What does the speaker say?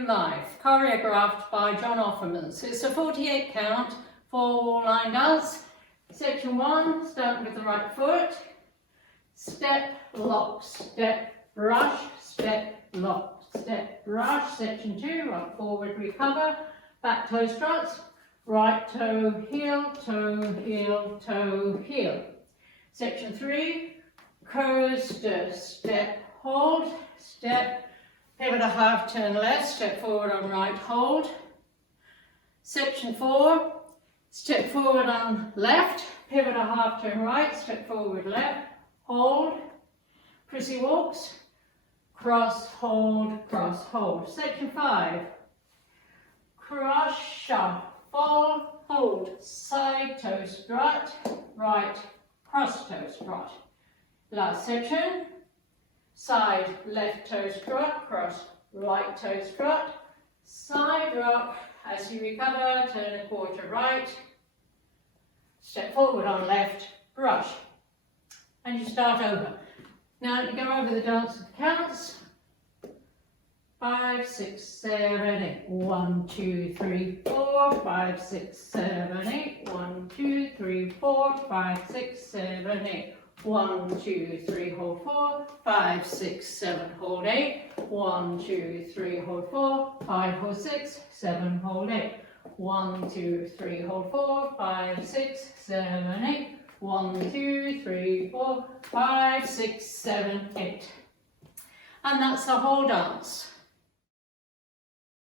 New Life, choreographed by John Offermans. It's a 48 count, 4 wall line dance. Section 1, starting with the right foot. Step, lock, step, brush, step, lock, step, brush. Section 2, rock forward, recover. Back toe struts. Right toe, heel, toe, heel. Section 3, coaster, step, hold, step, pivot a half, turn left, step forward on right, hold. Section 4, step forward on left, pivot a half, turn right, step forward left, hold. Prissy walks, cross, hold, cross, hold. Section 5, cross, shuffle, fall, hold, side toe strut, right, cross toe strut. Last section, side left toe strut, cross right toe strut, side rock. As you recover, turn a quarter right, step forward on left, brush, and you start over. Now to go over the dance of the counts. 5, 6, 7, 8. 1, 2, 3, 4, 5, 6, 7, 8. 1, 2, 3, 4, 5, 6, 7, 8. 1, 2, 3, hold 4, 5, 6, 7, hold 8. 1, 2, 3, hold 4, 5, hold 6, 7, hold 8. 1, 2, 3, hold 4, 5, 6, 7, 8. 1, 2, 3, 4, 5, 6, 7, 8. And that's the whole dance.